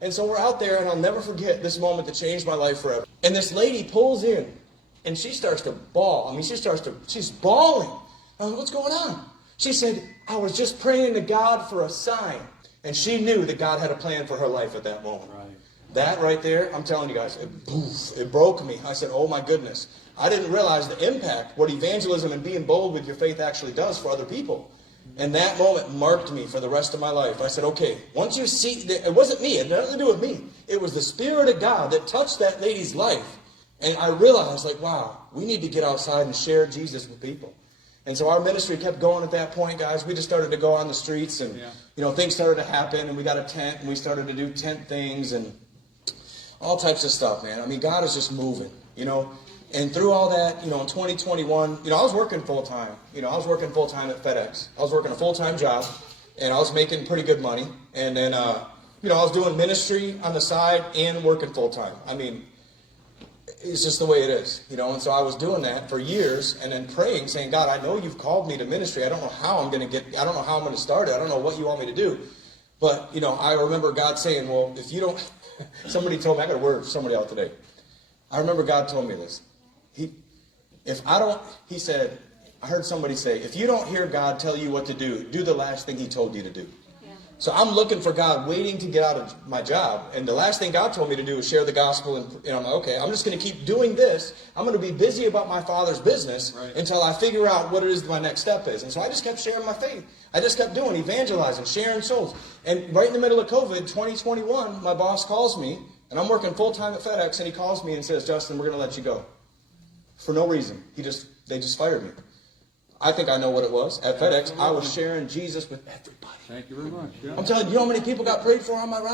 And so we're out there, and I'll never forget this moment that changed my life forever. And this lady pulls in, and she starts to bawl. I mean, she's bawling. I was, what's going on? She said, I was just praying to God for a sign. And she knew that God had a plan for her life at that moment. Right. That right there, I'm telling you guys, it broke me. I said, oh my goodness. I didn't realize the impact, what evangelism and being bold with your faith actually does for other people. And that moment marked me for the rest of my life. I said, okay, once you see, it wasn't me, it had nothing to do with me. It was the Spirit of God that touched that lady's life. And I realized, like, wow, we need to get outside and share Jesus with people. And so our ministry kept going at that point, guys. We just started to go on the streets, and things started to happen, and we got a tent, and we started to do tent things and all types of stuff, man. I mean, God is just moving, And through all that, in 2021, I was working full-time. I was working full-time at FedEx. I was working a full-time job, and I was making pretty good money. And then, I was doing ministry on the side and working full-time. I mean, it's just the way it is, And so I was doing that for years, and then praying, saying, God, I know you've called me to ministry. I don't know how I'm going to start it. I don't know what you want me to do. But, I remember God saying, well, if you don't, somebody told me, I got a word for somebody out today. I remember God told me this. He said, I heard somebody say, if you don't hear God tell you what to do, do the last thing he told you to do. Yeah. So I'm looking for God, waiting to get out of my job. And the last thing God told me to do was share the gospel. And I'm like, okay, I'm just going to keep doing this. I'm going to be busy about my Father's business until I figure out what it is my next step is. And so I just kept sharing my faith. I just kept doing evangelizing, sharing souls. And right in the middle of COVID, 2021, my boss calls me, and I'm working full-time at FedEx, and he calls me and says, Justin, we're going to let you go. For no reason. They just fired me. I think I know what it was. At FedEx, I was sharing Jesus with everybody. Thank you very much. Yeah. I'm telling you, how many people got prayed for on my route?